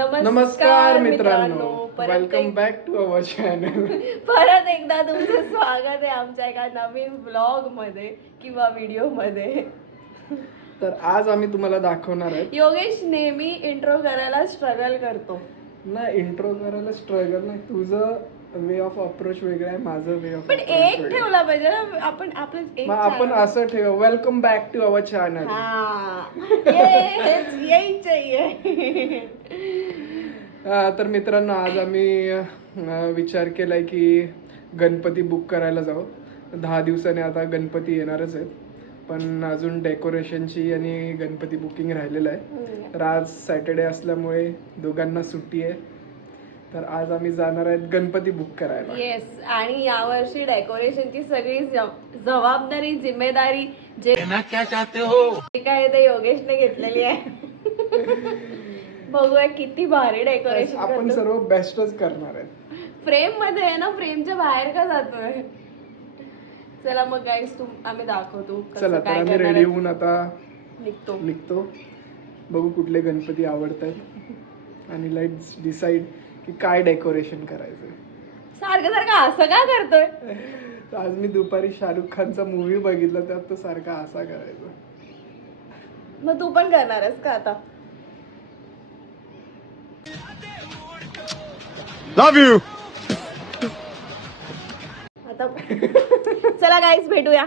नमस्कार मित्रांनो, welcome back to our channel. परत एकदा तुमचं स्वागत आहे आमच्या एका नवीन ब्लॉग मध्ये किंवा व्हिडिओ मध्ये. तर आज आम्ही तुम्हाला दाखवणार आहे. योगेश नेहमी इंट्रो करायला स्ट्रगल करतो. नाही, इंट्रो करायला स्ट्रगल नाही, तुझं वे ऑफ अप्रोच वेगळं आहे, माझं वे ऑफ पण एक ठेवला पाहिजे ना आपण. आपलं एक आपण असं ठेव, welcome back to our channel. तर मित्रांनो, आज आम्ही विचार केलाय की गणपती बुक करायला जाऊ. 10 दिवसांनी आता गणपती येणारच आहेत, पण अजून डेकोरेशनची आणि गणपती बुकिंग राहिलेलं आहे. तर आज सॅटर्डे असल्यामुळे दोघांना सुट्टी आहे, तर आज आम्ही जाणार आहेत गणपती बुक करायला. येस, आणि यावर्षी डेकोरेशनची सगळी जबाबदारी, जिम्मेदारी जे क्या चाहते हो काय ते योगेशने घेतलेली आहे. बघूया किती भारी डेकोरेशन. आपण सर्व बेस्टच करणार आहेत. फ्रेम मध्ये आहे ना, फ्रेमच्या बाहेर का जातोय. चला मग गाईस, आम्ही दाखवतो. चला, तर आम्ही रेडी होऊन आता निघतो. बघू कुठले गणपती आवडत आहेत आणि लेट्स डिसाइड की काय डेकोरेशन करायचं. सारखं असं का करतोय. आज मी दुपारी शाहरुख खानचा मूवी बघितला, त्यात तो सारखा असा करायचा. मग तू पण करणारस का आता. लव यू. आता चला गाईस, भेटूया.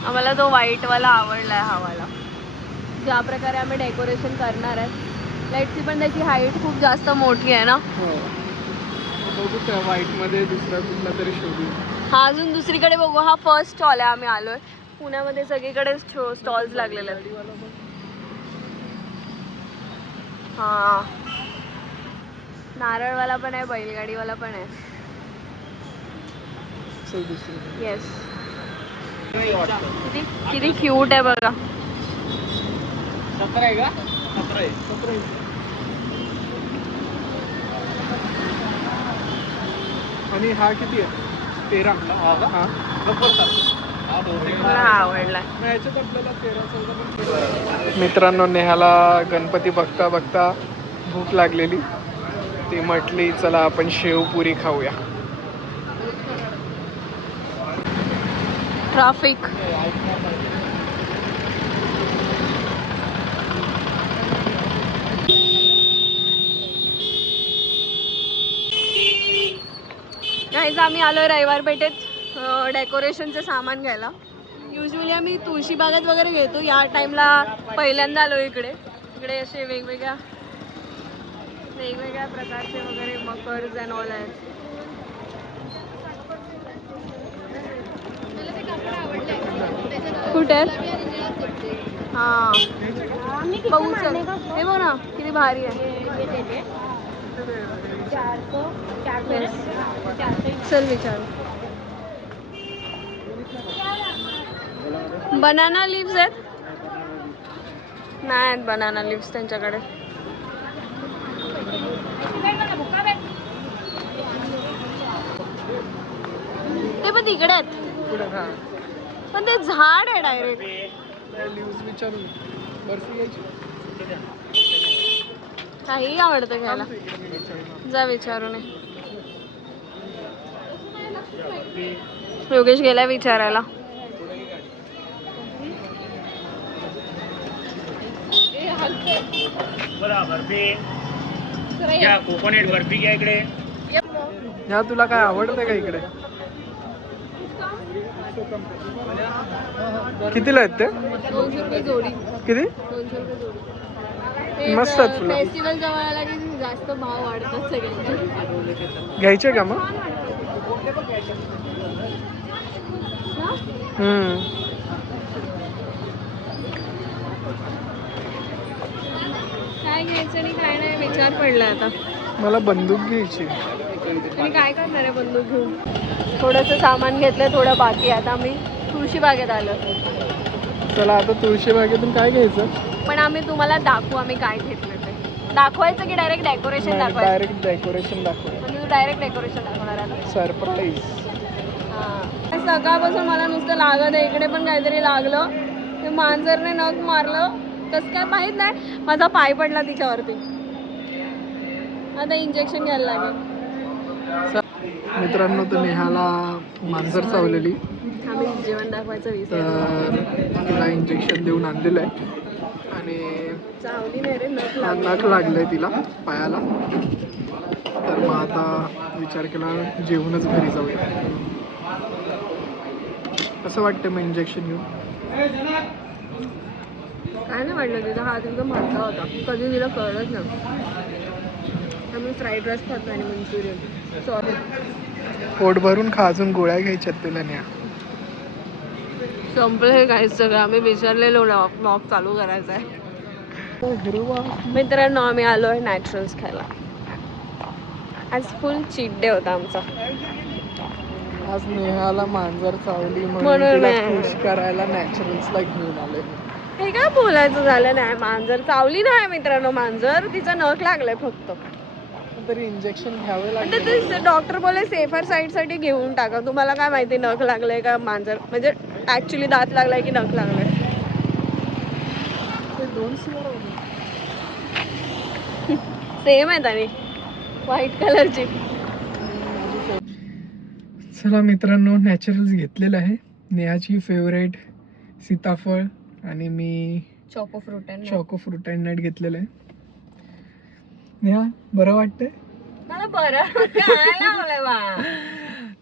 आम्हाला तो व्हाईट वाला आवडलाय, हा वाला. ज्या प्रकारे आम्ही डेकोरेशन करणार आहे, लाईटची पण त्याची हाईट खूप जास्त मोठी आहे ना. बघू त्या व्हाईट मध्ये दुसरा कुठला तरी शोधू. हा अजून दुसरीकडे बघू. हा फर्स्ट स्टॉल आहे, आम्ही आलोय. पुण्यामध्ये सगळीकडे स्टॉल्स लागलेले आहेत. हा, नारळवाला पण आहे, बैलगाडीवाला पण आहे. येस, किती क्यूट आहे बघा. आणि हा किती आहे? 13. आवडला. मित्रांनो, नेहाला गणपती बघता बघता भूक लागलेली. ती म्हटली चला आपण शेवपुरी खाऊया. ट्रॅफिक. गाईज, आम्ही आलोय रविवार पेठेत डेकोरेशनचे सामान घ्यायला. युजली आम्ही तुळशी बागेत वगैरे घेतो, या टाइमला पहिल्यांदा आलो इकडे. इकडे असे वेगवेगळ्या प्रकारचे वगैरे मकर्स अँड ऑल आहेत. कुठे? हा, बघू. चल, हे बघ ना किती भारी आहे. चल विचार. बनाना लिव्स आहेत? नाही आहेत बनाना लिव्स त्यांच्याकडे. ते पण तिकडे आहेत, पण ते झाड आहे डायरेक्ट. विचारू. बर्फी घ्यायची? काही आवडतं घ्यायला, जा विचारून. योगेश गेला विचारायला. कोकोनट बर्फी घ्या इकडे. ह्या तुला काय आवडतं का इकडे? कितीला आहेत ते? 200 रुपये जोडी. किती? 200 रुपये जोडी. मस्त आहेत फुलं. फेस्टिवल जवळ आला की जास्त भाव वाढतात सगळ्यांचे. घ्यायचे का मग? काय घ्यायचं आणि काय नाही विचार पडला आता. मला बंदूक घ्यायची. आणि काय करणार आहे बंदूक घेऊन. थोडंसं सामान घेतलं, थोडं बाकी. आता आम्ही तुळशी बागेत आलो. चला, आता तुळशी बागेतून काय घ्यायचं? पण आम्ही तुम्हाला दाखवू आम्ही काय घेतलं ते. दाखवायचं की डायरेक्ट डेकोरेशन दाखवायचं? डायरेक्ट डेकोरेशन दाखवायचं. म्हणजे तू डायरेक्ट डेकोरेशन दाखवणार आता? सरप्राईज. सकाळपासून मला नुसतं लागत आहे. इकडे पण काहीतरी लागलं. ते मांजरने नख मारलं, कसं काय माहित नाही. माझा पाय पडला तिच्यावरती. आता इंजेक्शन घ्यायला लागेल. मित्रांनो, तर नेहाला मांजर चावलेली, आम्ही जेवण दाखवायचं विसरलो. तर तिला इंजेक्शन देऊन आणलेलं आहे आणि चावली नाही रे, नख हा लागली. नख लागलंय तिला पायाला. तर मग आता विचार केला जेवूनच घरी जाऊया. कसं वाटतं मग इंजेक्शन घेऊन? काय नाही वाटलं, तिचा हात एकदम हलका होता, कधी तिला कळलंच नाही. आम्ही फ्राईड राईस खातो आणि मंचुरियन. सॉरी, पोट भरून खा, अजून गोळ्या घ्यायच्यात तुला न्या. संपलं हे काही सगळं. आम्ही विसरलेलो ब्लॉग चालू करायचा आहे. मित्रांनो, आम्ही आलो आहे नॅचरल्स खायला. आज फुल चीट डे होता आमचा. आज नेहाला मांजर चावली म्हणून म्हणून तिला नाही. खुश करायला नॅचरल्सला घेऊन आले. हे काय बोलायचं झालं नाही. मांजर चावली नाही मित्रांनो, मांजर तिचा नख लागलाय फक्त. तरी इंजेक्शन घ्यावे म्हणजे लागेल. ते डॉक्टर बोले सेफर साईड साठी घेऊन टाका. तुम्हाला काय माहिती नख लागलंय का मांजर, म्हणजे ऍक्च्युली दात लागलाय की नख लागलाय. ते 2 सेम आहे आणि व्हाईट कलरची. चला मित्रांनो, नॅचरल्स घेतलेलं आहे. नेहाची फेवरेट सीताफळ आणि मी चॉको फ्रूट आहे. चॉको फ्रूट अँड नट घेतलेलं आहे. नेहा, बरं वाटतंय? मला बरं काय लावलंय बा.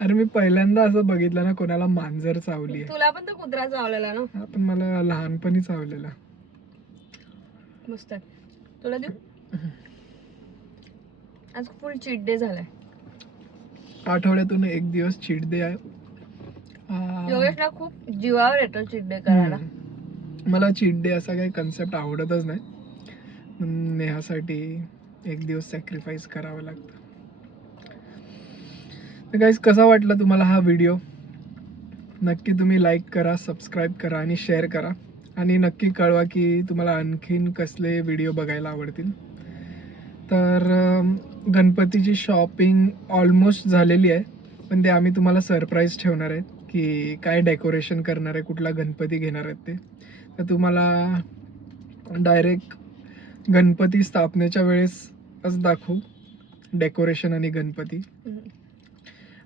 अरे मी पहिल्यांदा असं बघितलं ना कोणाला मांजर चावली आहे. तुला पण तो कुत्रा चावलेला ना. हा, पण मला लहानपणी चावलेला. मस्त आहे. तुला देऊ? आज फुल चीट डे झालाय. आठवड्यातून 1 दिवस चीट डे आहे. योगेशला खूप जीवावर येतो चीट डे करायला. मला चीट डे असा काही कन्सेप्ट आवडतच नाही. नेहासाठी 1 दिवस सॅक्रिफाईस करावं लागतं. तर गाईज, कसा वाटला तुम्हाला हा व्हिडिओ? नक्की तुम्ही लाईक करा, सबस्क्राईब करा आणि शेअर करा. आणि नक्की कळवा की तुम्हाला आणखीन कसले व्हिडिओ बघायला आवडतील. तर गणपतीची शॉपिंग ऑलमोस्ट झालेली आहे, पण ते आम्ही तुम्हाला सरप्राईज ठेवणार आहेत की काय डेकोरेशन करणार आहे, कुठला गणपती घेणार आहेत ते. तर तुम्हाला डायरेक्ट गणपती स्थापनेच्या वेळेसच दाखवू डेकोरेशन आणि गणपती.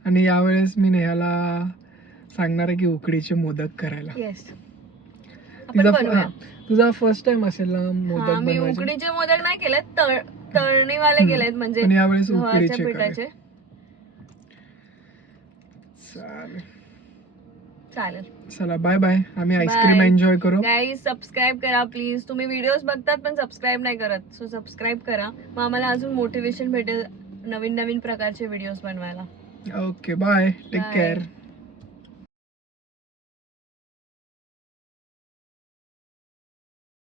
आणि यावेळेस मी नेहाला सांगणार आहे की उकडीचे मोदक करायला. येस, तुझा फर्स्ट टाइम असेल ना मोदक मी बनवायचे? उकडीचे मोदक नाही केले, तळणीवाले केलेत, म्हणजे पण यावेळेस गव्हाच्या उकडीचे पिठाचे. चालेल. चालेल, चला बाय बाय. आम्ही आईस्क्रीम Bye. एन्जॉय करू. गाईज सबस्क्राईब करा प्लीज. तुम्ही व्हिडिओज बघतात पण सबस्क्राईब नाही करत, सो सबस्क्राईब करा. मग आम्हाला अजून मोटिवेशन भेटेल नवीन नवीन प्रकारचे व्हिडिओज बनवायला. Okay bye. Take Bye. Care.